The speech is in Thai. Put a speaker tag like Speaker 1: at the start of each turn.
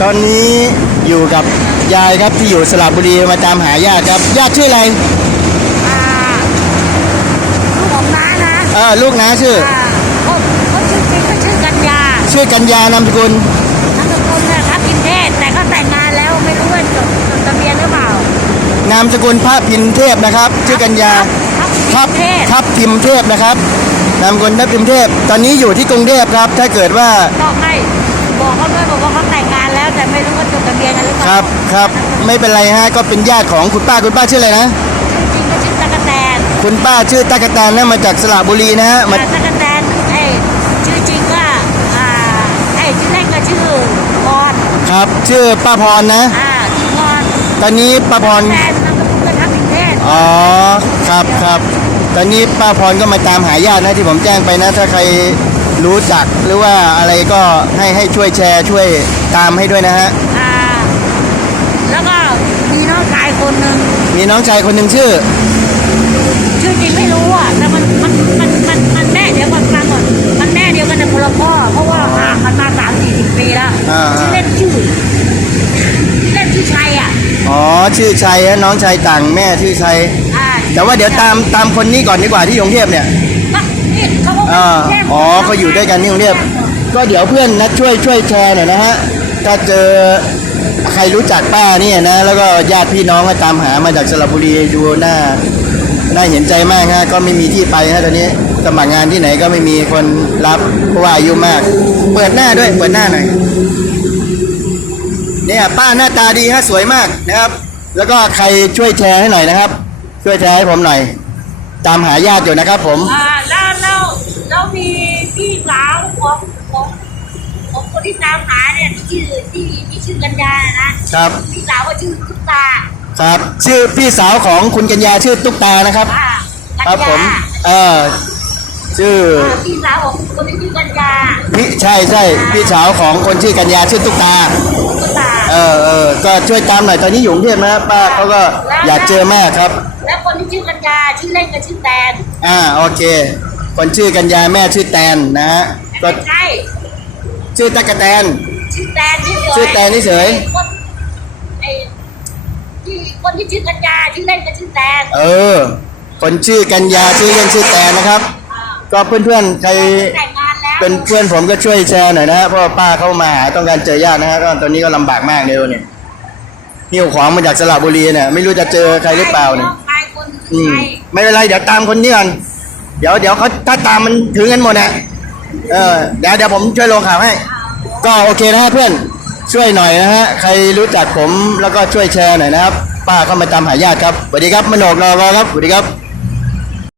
Speaker 1: ตอนนี้อยู่กับยายครับที่อยู่สระบุรีมาตามหาญาติครับญาติชื่ออะไร
Speaker 2: อ่าลูกของน้านะ
Speaker 1: เออลูกน้าชื่อ
Speaker 2: อ่าเขาเขาชื่อจริงก็ชื่อกัญญา
Speaker 1: ชื่อกัญญานามสกุล
Speaker 2: นามสกุลเนี่ยทับกินเทศแต่ก็แต่งงานแล้วไม่รู้ว่าจดจดทะเบียนหรือเปล่านา
Speaker 1: มสกุลพระพินเทพนะครับ ชื่อกัญญา
Speaker 2: ทับ
Speaker 1: ค
Speaker 2: กิ
Speaker 1: รับ
Speaker 2: นเทศ
Speaker 1: ครับพิมพ์เทพนะครับนามสกุลทับพิมพ์เทพ ตอนนี้อยู่ที่กรุงเทพครับ ถ้าเกิดว่า
Speaker 2: บอกให้บอกเขาด้วยบอกว่าเขาแต่งงาน แล้วแต่ไม่รู้ว่าจดทะเบียนกันหรือเป
Speaker 1: ค
Speaker 2: ล่า
Speaker 1: รับครับไม่เป็นไรฮะก็เป็นญาติของคุณป้าคุณป้าชื่ออะไรนะ
Speaker 2: จริงๆก็ชื่อตะกะแตน
Speaker 1: คุณป้าชื่อตากะแตนนะมาจากสระบุรีนะฮะมา
Speaker 2: อ่าตะกะแตนไอ้ชื่อจริงก็อ่าไอ้ชื่อเล่นก็ชื่อพร
Speaker 1: ครับ ชื่อป้าพรนะ
Speaker 2: อ่าชื่อพร
Speaker 1: ตอนนี้ป้าพร
Speaker 2: แตนนามสกุลก็ทับกินเทศ
Speaker 1: อ๋อครับครับตอนนี้ป้าพรก็มาตามหาญาตินะที่ผมแจ้งไปนะ ถ้าใคร รู้จักหรือว่าอะไรก็ให้ให้ช่วยแชร์ช่วยตามให้ด้วยนะฮะ
Speaker 2: อ่า แล้วก็มีน้องชายคนหนึ่ง
Speaker 1: มีน้องชายคนหนึ่งชื่อ
Speaker 2: ชื่อจริงไม่รู้อะแต่มันมันมันมันมันแม่เดี๋ยวก่อนฟังก่อนมันแม่เดียวกันแต่คนละพ่อเพราะว่าห่างกันมาสามสี่สิบปีแล้ว
Speaker 1: อ่า
Speaker 2: ชื่อเล่นชื่อเล่นชื่อชัยอะ
Speaker 1: อ๋อชื่อชัยฮะน้องชายต่างแม่ชื่อชัย
Speaker 2: อ่า
Speaker 1: แต่ว่าเดี๋ยวตามตามคนนี้ก่อนดีกว่าที่กรุงเทพเนี่ย
Speaker 2: อะนี่เขาก็
Speaker 1: อ่า
Speaker 2: แยก
Speaker 1: อ๋อเขาอยู่ด้วยกันที่กรุงเทพก็เดี๋ยวเพื่อนนะช่วยช่วยแชร์หน่อยนะฮะถ้าเจอใครรู้จักป้าเนี่ยนะ แล้วก็ญาติพี่น้องก็ตามหามาจากสระบุรีดูหน้าน่าเห็นใจมากฮะก็ไม่มีที่ไปฮะตอนนี้สมัครงานที่ไหนก็ไม่มีคนรับเพราะว่าอายุมาก เปิดหน้าด้วยเปิดหน้าหน่อยเนี่ยป้าหน้าตาดีฮะสวยมากนะครับ แล้วก็ใครช่วยแชร์ให้หน่อยนะครับ ช่วยแชร์ให้ผมหน่อย ตามหาญาติอยู่นะครับผม
Speaker 2: อ่าล้ว แล้วแล้วมีพี่สาวของของของคนที่ตามหาเนี่ยที่ชื่อที่ที่ชื่อกัญญาน่ะนะครับ พี่สาวก็ชื่อตุ๊กตา
Speaker 1: ครับ ชื่อพี่สาวของคุณกัญญาชื่อตุ๊กตานะครับ
Speaker 2: อ่า
Speaker 1: ค
Speaker 2: กั
Speaker 1: รับ
Speaker 2: ญ
Speaker 1: ผ
Speaker 2: ญาม
Speaker 1: เออชื่อ
Speaker 2: อ่าพี่สาวของคนที่ชื่อกัญญา
Speaker 1: พี่ใช่ใช่พี่สาวของคนชื่อกัญญาชื่อตุ๊กตา
Speaker 2: ตุ๊กตา
Speaker 1: เออเออก็ช่วยตามหน่อยตอนนี้อยู่กรุงเทพนะป้าเขาก็อยากเจอมากครับ
Speaker 2: แล้วคนที่ชื่อกัญญาชื่อเล่นก็ชื่อแตน
Speaker 1: อ่าโอเค คนชื่อกัญญาแม่ชื่อแตนนะฮะก็
Speaker 2: ไม่ใช่
Speaker 1: ชื่อตะกะแตน
Speaker 2: ชื่อแตนที่
Speaker 1: ชื่อแตนเฉย
Speaker 2: คนไอ้ที่คนที่ชื่อกัญญาชื่อเล่นก็ชื่อแตน
Speaker 1: เออ คนชื่อกัญญาชื่อเล่นชื่อแตนนะครับ
Speaker 2: อ่า
Speaker 1: ก็เพื่อนๆใคร
Speaker 2: แต่งงานแล้ว
Speaker 1: เป็นเพื่อนผมก็ช่วยแชร์หน่อยนะฮะเพราะว่าป้าเข้ามาหาต้องการเจอญาตินะฮะก็ตอนนี้ก็ลำบากมากเลยเนี่ยหิ้วของมาจากสระบุรีเนี่ยไม่รู้จะเจอใครหรือเปล่าเนี่ย
Speaker 2: น้องชายคน
Speaker 1: อื
Speaker 2: ชื่อ
Speaker 1: ม
Speaker 2: ใคร
Speaker 1: ไม่เป็นไรเดี๋ยวตามคนนี้ก่อน เดี๋ยวเดี๋ยวเขาถ้าตามมันถึงกันหมดนะเออเดี๋ยวเดี๋ยวผมช่วยลงข่าวให้ ก็โอเคนะฮะเพื่อนช่วยหน่อยนะฮะใครรู้จักผมแล้วก็ช่วยแชร์หน่อยนะครับ ป้าเข้ามาตามหาญาติครับสวัสดีครับมโนกรอรอครับสวัสดีครับ